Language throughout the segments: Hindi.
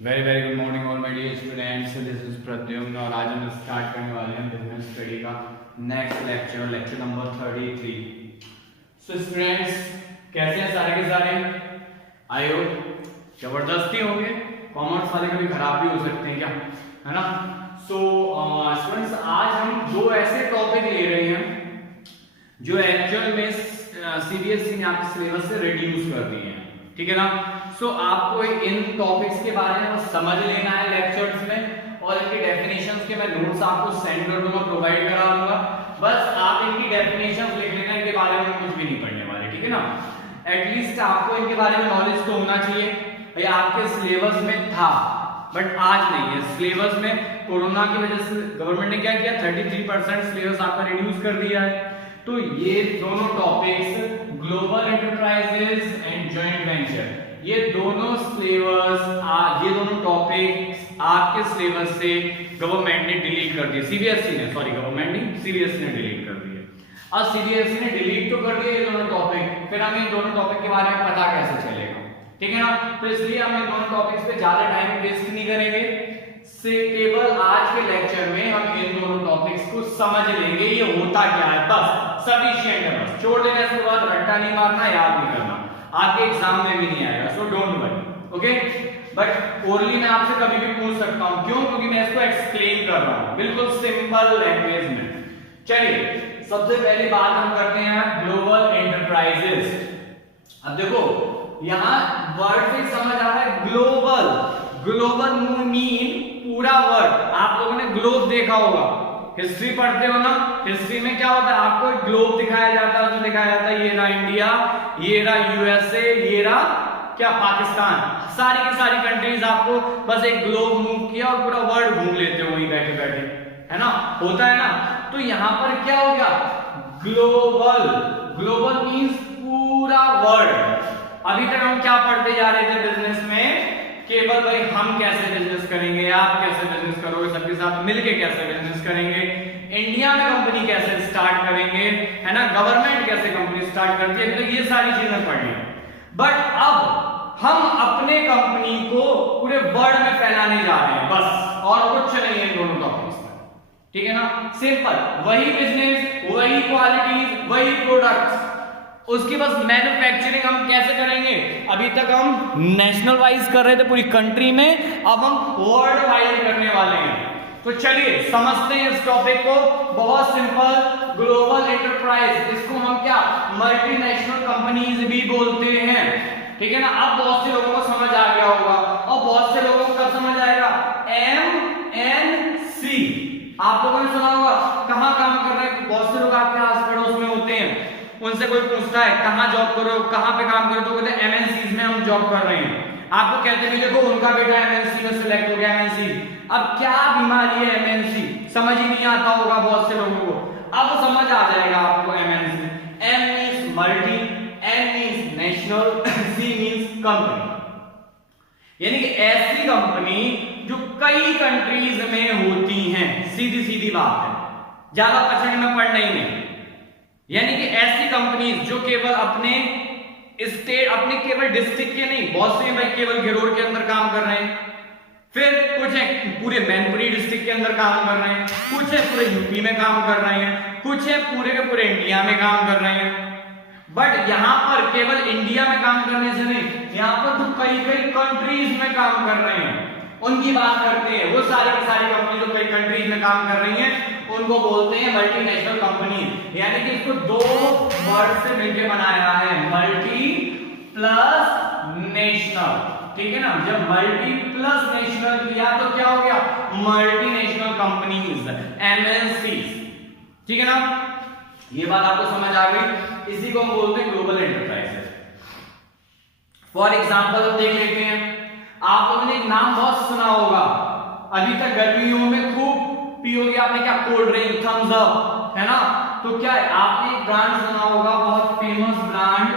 Very very good morning all my dear students. This is Pradyumna और आज हम स्टार्ट करने वाले हैं बिजनेस स्टडी का next lecture number 33। So students, कैसे हैं सारे के सारे? आई होप जबरदस्ती होंगे। कॉमर्स वाले कभी खराब भी हो सकते हैं क्या, है ना? सो स्टूडेंट्स, आज हम दो ऐसे टॉपिक ले रहे हैं जो एक्चुअल में सीबीएसई ने आपके सिलेबस से रिड्यूस कर दिए हैं, ठीक है ना? सो आपको इन टॉपिक्स के बारे में बस समझ लेना है लेक्चर्स में, और इनकी डेफिनेशंस के मैं नोट्स आपको सेंड कर दूंगा, प्रोवाइड करा दूंगा। बस आप इनकी डेफिनेशंस लिख लेना, इनके बारे में कुछ भी नहीं पढ़ने वाले, ठीक है ना? एटलीस्ट आपको इनके बारे में नॉलेज तो होना चाहिए। भाई आपके सिलेबस में था बट आज नहीं है। सिलेबस में कोरोना की वजह से गवर्नमेंट ने क्या किया, 33% सिलेबस आपका रिड्यूस कर दिया है। तो ये दोनों topics, global enterprises and joint venture, ये दोनों सिलेबस, ये दोनों टॉपिक्स आपके सिलेबस से गवर्नमेंट ने डिलीट कर दिए। सीबीएसई ने, सॉरी गवर्नमेंट नहीं, सीबीएसई ने डिलीट कर दिए। अब सीबीएसई ने डिलीट तो कर दिए ये दोनों टॉपिक, फिर हमें इन दोनों टॉपिक के बारे में पता कैसे चलेगा, ठीक है ना? तो इसलिए हम इन दोनों टॉपिक्स पे ज्यादा टाइम वेस्ट नहीं करेंगे। से केवल आज के लेक्चर में हम इन दोनों टॉपिक्स को समझ लेंगे, ये होता क्या है, बस सफिशिएंट है। बस छोड़ देना, इसके बाद रट्टा नहीं मारना, याद नहीं करना, आपके एग्जाम में भी नहीं आएगा। So don't worry, okay? But orally मैं आपसे कभी भी पूछ सकता हूं, क्यों? क्योंकि मैं इसको एक्सप्लेन कर रहा हूं बिल्कुल सिंपल लैंग्वेज में। चलिए, सबसे पहली बात हम करते हैं ग्लोबल एंटरप्राइजेस। अब देखो, यहां वर्ड से समझ आ रहा है ग्लोबल। ग्लोबल मीन पूरा वर्ड। आप लोगों ने ग्लोब देखा होगा, हिस्ट्री पढ़ते हो ना, हिस्ट्री में क्या होता है, आपको एक ग्लोब दिखाया जाता है, जो दिखाया जाता है ये रहा इंडिया, ये रहा यूएसए, ये रहा क्या, पाकिस्तान। सारी की सारी कंट्रीज आपको बस एक ग्लोब मूव किया और पूरा वर्ल्ड घूम लेते हो वहीं बैठे बैठे, है ना? होता है ना? तो यहां पर क्या हो गया, ग्लोबल। ग्लोबल मीन्स पूरा वर्ल्ड। अभी तक हम क्या पढ़ते जा रहे थे बिजनेस में, केवल भाई हम कैसे बिजनेस करेंगे, आप कैसे बिजनेस करोगे, सबके साथ मिलके कैसे बिजनेस करेंगे, इंडिया में कंपनी कैसे स्टार्ट करेंगे, है ना? गवर्नमेंट कैसे कंपनी स्टार्ट करती है, तो ये सारी चीजें पढ़ी। बट अब हम अपने कंपनी को पूरे वर्ल्ड में फैलाने जा रहे हैं, बस, और कुछ नहीं है इन दोनों टॉपिक्स में, ठीक है ना? सिंपल, वही बिजनेस, वही क्वालिटीज, वही प्रोडक्ट्स, उसकी बस मैन्युफैक्चरिंग हम कैसे करेंगे। अभी तक हम नेशनल वाइज कर रहे थे पूरी कंट्री में, अब हम वर्ल्ड वाइज करने वाले हैं। तो चलिए समझते हैं इस टॉपिक को। बहुत सिंपल, ग्लोबल एंटरप्राइज, इसको हम क्या, मल्टीनेशनल कंपनीज भी बोलते हैं, ठीक है ना? अब बहुत से लोगों को समझ आ गया होगा, और बहुत से लोगों को कब समझ आएगा, MNC। आप लोगों ने सुना होगा, कहां काम कर रहे हैं, बहुत से लोग आपके आस पड़ोस में होते हैं, उनसे कोई पूछता है कहां जॉब करो, कहां पे काम करो, तो कहते हैं MNCs में हम जॉब कर रहे हैं। आपको कहते हैं देखो उनका बेटा MNC में सिलेक्ट हो गया, MNC। अब क्या बीमारी है MNC, समझ ही नहीं आता होगा बहुत से लोगों को, अब समझ आ जाएगा आपको। MNC, M means multi, N means national, C means company, यानी कि ऐसी कंपनी जो कई कंट्रीज में होती हैं। सीधी सीधी बात है, ज्यादा पचड़ में पड़ना ही नहीं। यानी कि ऐसी कंपनीज जो केवल अपने स्टेट, अपने केवल डिस्ट्रिक्ट के नहीं, बहुत से भाई केवल गिरोर के अंदर काम कर रहे हैं, फिर कुछ है पूरे मैनपुरी डिस्ट्रिक्ट के अंदर काम कर रहे हैं, कुछ है पूरे यूपी में काम कर रहे हैं, कुछ है पूरे के पूरे इंडिया में काम कर रहे हैं। बट यहां पर केवल इंडिया में काम करने से नहीं, यहां पर तो कई कई कंट्रीज में काम कर रहे हैं, उनकी बात करते हैं। वो सारी की सारी कंपनी जो कई कंट्रीज में काम कर रही हैं, उनको बोलते हैं मल्टीनेशनल कंपनी। यानी कि इसको दो वर्ड से मिलकर बनाया है, मल्टी प्लस नेशनल, ठीक है ना? जब मल्टी प्लस नेशनल किया तो क्या हो गया, मल्टीनेशनल कंपनीज, MNC, ठीक है ना? ये बात आपको समझ आ गई। इसी को हम बोलते हैं ग्लोबल एंटरप्राइजेस। फॉर एग्जांपल हम देख लेते हैं, आप लोगों ने एक नाम बहुत सुना होगा, अभी तक गर्मियों में खूब पियोगे आपने, क्या, कोल्ड ड्रिंक, थम्स अप, है ना? तो क्या है, आपने एक ब्रांड सुना होगा, बहुत फेमस ब्रांड,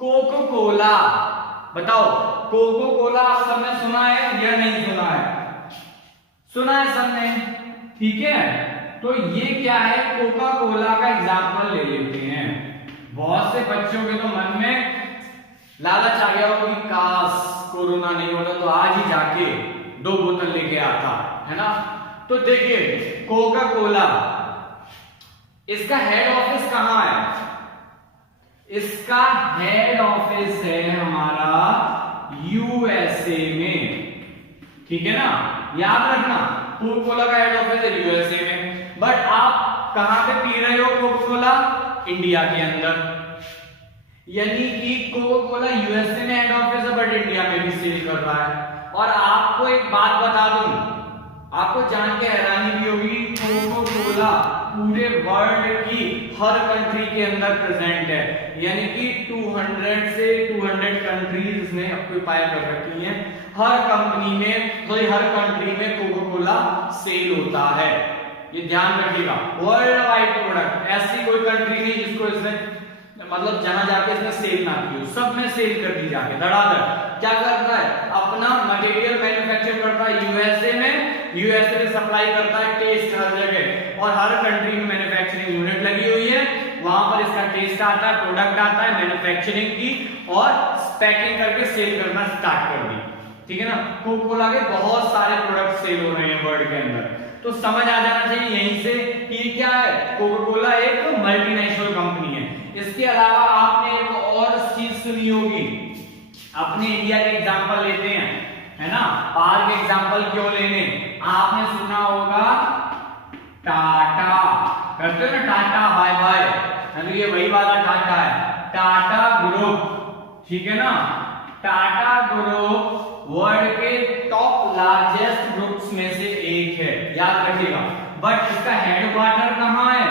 कोको कोला। बताओ, कोको कोला आप सबने सुना है या नहीं सुना है? सुना है सबने, ठीक है? तो ये क्या है, कोका कोला का एग्जाम्पल ले लेते हैं। बहुत से बच्चों के तो मन में लालच आ गया हो कि काश कोरोना नहीं होता तो आज जाके 2 बोतल लेके आता है ना। तो देखिए कोका कोला, इसका हेड ऑफिस कहां है? इसका हेड ऑफिस है हमारा यूएसए में, ठीक है ना, याद रखना कोका कोला का हेड ऑफिस है यूएसए में। बट आप कहां पे पी रहे हो कोका कोला? इंडिया के अंदर, यानी कि कोका कोला यूएसए में हेड ऑफिस है बट इंडिया में भी सेल कर रहा है। और आपको एक बात बता दूं, आपको जान के हैरानी भी होगी, कोका कोला पूरे वर्ल्ड की हर कंट्री के अंदर प्रेजेंट है, यानी कि 200 से 200 कंट्रीज इसने ऑक्यूपाई कर रखी हैं। हर कंपनी में, हर कंट्री में कोका कोला सेल होता है, ये ध्यान रखिएगा। वर्ल्ड वाइड प्रोडक्ट, ऐसी कोई कंट्री नहीं जिसको इसने मतलब जहां जाके इसने सेल ना की हो, सब में सेल कर दी जाके धड़ाधड़। क्या करता है? अपना मटेरियल मैन्युफैक्चर करता है यूएसए में, यूएसए में सप्लाई करता है टेस्ट हर जगह, और हर कंट्री में मैन्युफैक्चरिंग यूनिट लगी हुई है, वहां पर इसका टेस्ट आता है, प्रोडक्ट आता है मैन्युफैक्चरिंग की, और पैकिंग करके सेल करना स्टार्ट कर दी, ठीक है ना। कोका कोला के बहुत सारे प्रोडक्ट सेल हो रहे हैं वर्ल्ड के अंदर, तो समझ आ जाना चाहिए यहीं से कि क्या है, कोका कोला एक मल्टीनेशनल कंपनी है। इसके अलावा आपने एक और चीज सुनी होगी, अपने इंडिया के एग्जांपल लेते हैं, है ना, बाहर के एग्जांपल क्यों लेने? आपने सुना होगा टाटा, कहते हैं ना टाटा बाय बाय, ये वही वाला टाटा है, टाटा ग्रुप, ठीक है ना। टाटा ग्रुप वर्ल्ड के टॉप लार्जेस्ट ग्रुप्स में से एक है, याद रखिएगा। बट इसका हेडक्वार्टर कहां है?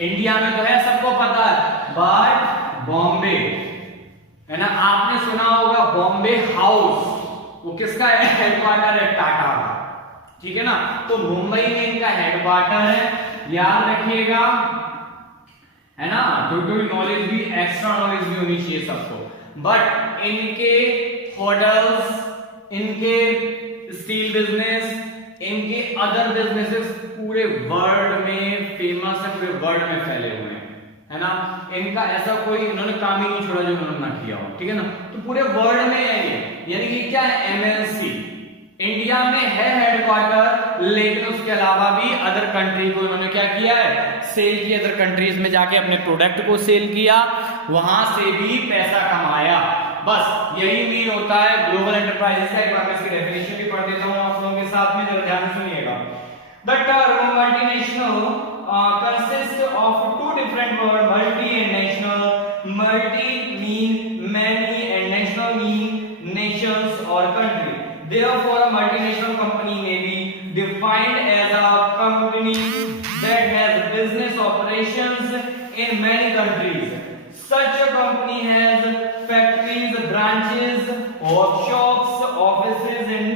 इंडिया में तो है, सबको पता है, बट बॉम्बे, है ना। आपने सुना होगा बॉम्बे हाउस, वो किसका हेडक्वार्टर है? टाटा का, ठीक है ना। तो मुंबई में इनका हेडक्वार्टर है, याद रखिएगा, है ना। थोड़ी नॉलेज भी, एक्स्ट्रा नॉलेज भी होनी चाहिए सबको। बट इनके होटल्स, इनके स्टील बिजनेस, इनके अदर बिजनेसेस पूरे वर्ल्ड में फेमस है, पूरे वर्ल्ड में फैले हुए हैं, है ना। इनका ऐसा कोई इन्होंने काम ही नहीं छोड़ा जो उन्होंने ना किया हो, ठीक है ना। तो पूरे वर्ल्ड में है ये, यानी कि क्या है, एमएनसी। इंडिया में है हेडक्वार्टर, लेकिन उसके अलावा भी अदर कंट्री को इन्होंने क्या किया है? सेल किया, अदर कंट्रीज में जाके अपने प्रोडक्ट को सेल किया, वहां से भी पैसा कमाया। बस यही मीन होता है ग्लोबल एंटरप्राइजेस का। एक बार मैं इसकी डेफिनेशन भी पढ़ देता हूं आप लोगों के साथ में, जरा ध्यान से सुनिएगा। The term multinational consists of two different words, multi and national. Multi mean many and national mean nations or country. Therefore, a multinational company may be defined as a company that has business operations in many countries. Such a company has factories, branches, workshops, offices in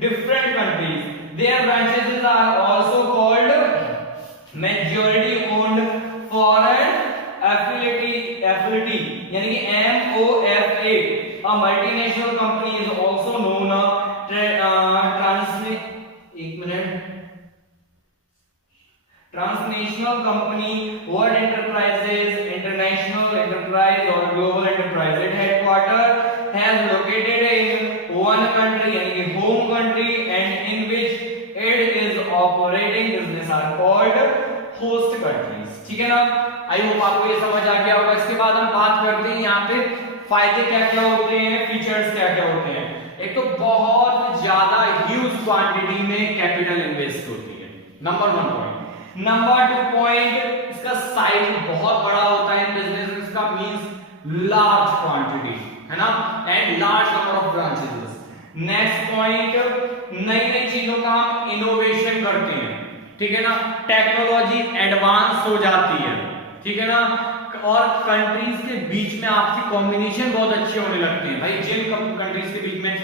different countries. Their branches are also called majority owned foreign affiliate, यानी कि MOFA. A multinational company is also known transnational company, world enterprises, international enterprise or global enterprise. Its headquarters has located in one country, यानी कि home country, and in which it is operating business are called host countries. ठीक है ना। आई होप आपको ये समझ आ गया होगा। इसके बाद हम बात करते हैं यहाँ पे फायदे क्या क्या होते हैं, फीचर्स क्या क्या होते हैं। एक तो बहुत ज्यादा ह्यूज क्वांटिटी में कैपिटल इन्वेस्ट होती है, नंबर 1 पॉइंट। नंबर 2 पॉइंट, इसका साइज बहुत बड़ा होता है इन बिजनेस, इसका मींस लार्ज क्वांटिटी, है ना, and large number of branches. Next point, नई नई चीजों का हम इनोवेशन करते हैं, ठीक है ना, टेक्नोलॉजी एडवांस हो जाती है, ठीक है ना, और कंट्रीज के बीच में आपसी कॉम्बिनेशन बहुत अच्छे होने लगते हैं। भाई जिन कंट्रीज के बीच में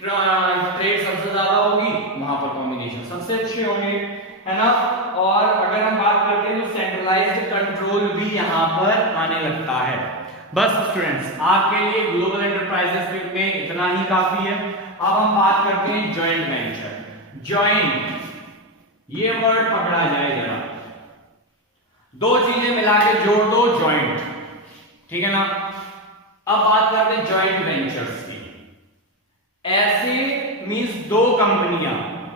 ट्रेड सबसे ज्यादा होगी वहां पर कॉम्बिनेशन सबसे अच्छे होंगे, है ना। और अगर हम बात करते हैं तो सेंट्रलाइज्ड कंट्रोल भी यहां पर आने लगता है। बस स्टूडेंट्स, आपके लिए ग्लोबल एंटरप्राइजेस में इतना ही काफी है। अब हम बात करते हैं जॉइंट वेंचर। जॉइंट, ये वर्ड पकड़ा जाए जरा, दो चीजें मिला के जोड़ दो, जॉइंट, ठीक है ना। अब बात करते हैं जॉइंट वेंचर्स की। ऐसे मींस दो कंपनियां,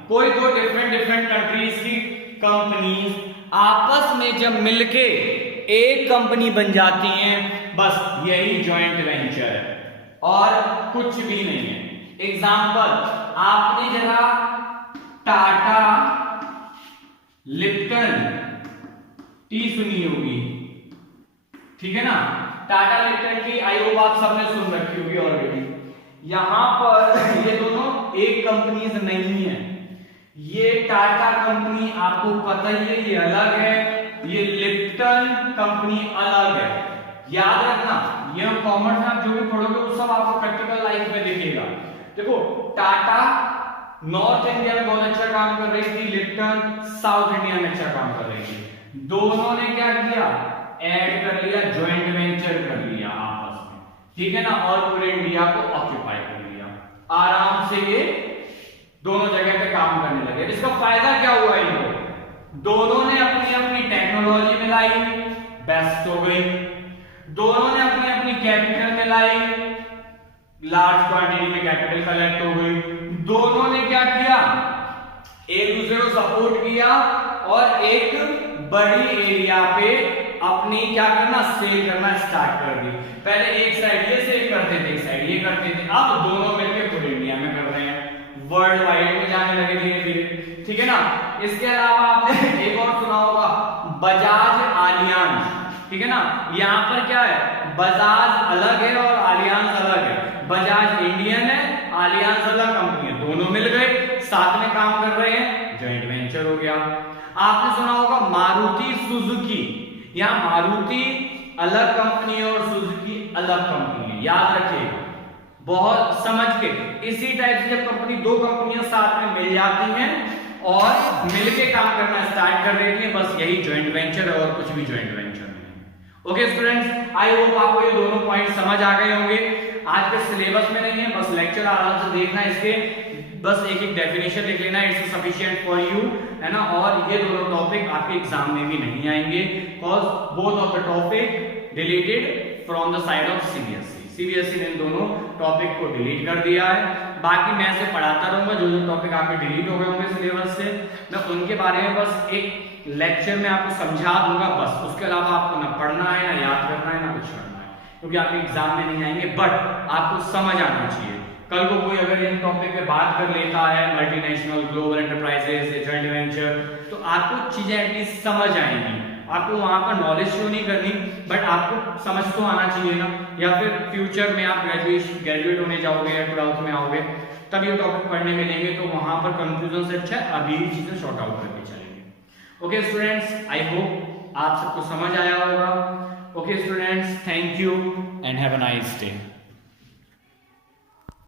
कोई दो डिफरेंट कंट्रीज की कंपनीज आपस में जब मिलके एक कंपनी बन जाती हैं, बस यही जॉइंट वेंचर है और कुछ भी नहीं है। एग्जांपल, आपने जरा टाटा लिप्टन टी सुनी होगी, ठीक है ना, टाटा लिप्टन की आई होप आप सबने सुन रखी होगी ऑलरेडी। यहां पर ये दोनों एक कंपनीज नहीं है, ये टाटा कंपनी आपको पता ही है ये अलग है, ये लिप्टन कंपनी अलग है। याद रखना, ये कॉमर्स में आप जो भी पढ़ोगे वो सब आपको प्रैक्टिकल लाइफ में दिखेगा। देखो, टाटा नॉर्थ इंडिया में बहुत अच्छा काम कर रही थी, लिप्टन साउथ इंडिया में अच्छा काम कर रही थी। दोनों ने क्या किया, ऐड कर लिया, जॉइंट वेंचर कर लिया आपस में, ठीक है ना, और पूरे इंडिया को ऑक्यूपाई कर लिया। आराम से ये दोनों जगह पे काम करने लगे। इसका फायदा क्या हुआ इनको, दोनों ने अपनी अपनी टेक्नोलॉजी मिलाई, बेस्ट हो गई। दोनों ने अपनी अपनी कैपिटल मिलाई, लार्ज क्वांटिटी में कैपिटल कलेक्ट हो गई। दोनों ने क्या किया, एक दूसरे को सपोर्ट किया और एक बड़ी एरिया पे अपनी क्या करना, सेल करना स्टार्ट कर दी। पहले एक साइड ये सेल करते थे, एक साइड ये करते थे, अब दोनों मिलकर पूरे इंडिया में कर रहे हैं, वर्ल्ड वाइड में जाने लगे धीरे धीरे, ठीक है ना। इसके अलावा आपने एक और सुना होगा, बजाज आलियांज, ठीक है ना। यहां पर क्या है, बजाज अलग है और आलियांज अलग है। बजाज इंडियन है, आलियांज अलग कंपनी है, दोनों मिल गए, साथ में काम कर रहे हैं, जॉइंट वेंचर हो गया। आपने सुना होगा मारुति सुजुकी, यहां मारुति अलग कंपनी है और सुजुकी अलग कंपनी है, याद रखिएगा बहुत समझ के। इसी टाइप से जब कंपनी, दो कंपनियां साथ में मिल जाती हैं और मिलके काम करना स्टार्ट कर देती हैं, बस यही जॉइंट वेंचर है और कुछ भी जॉइंट वेंचर नहीं। ओके स्टूडेंट्स, आई होप आपको ये दोनों पॉइंट समझ आ गए होंगे। आज के सिलेबस में नहीं है, बस लेक्चर आराम से देखना है, इसके बस एक एक डेफिनेशन लिख लेना, इट्स सफिशिएंट फॉर यू, है ना। और ये दोनों टॉपिक आपके एग्जाम में भी नहीं आएंगे, because both of the topic deleted from the side of CBSE. CBSE ने इन दोनों टॉपिक को डिलीट कर दिया है। बाकी मैं ऐसे पढ़ाता रहूंगा, जो जो टॉपिक आपके डिलीट हो गए होंगे सिलेबस से, मैं उनके बारे में बस एक लेक्चर में आपको समझा दूंगा, बस। उसके अलावा आपको ना पढ़ना है, ना याद करना है, ना कुछ करना है, क्योंकि आपके एग्जाम में नहीं आएंगे। बट आपको समझ आना चाहिए। कल को कोई अगर इन टॉपिक पे बात कर लेता है, multinational, global enterprises, joint venture, तो आपको चीजें एटलीस्ट समझ आएंगी। आपको वहां पर नॉलेज शो नहीं करनी, बट आपको समझ तो आना चाहिए ना। या फिर फ्यूचर में आप ग्रेजुएट होने जाओगे या 12th में आओगे, तब ये टॉपिक पढ़ने मिलेंगे, तो वहां पर कंफ्यूजन से अच्छा अभी ही चीजें शॉर्ट आउट करके चलेंगे। ओके स्टूडेंट्स, आई होप आप सबको समझ आया होगा। Okay students, thank you and have a nice day.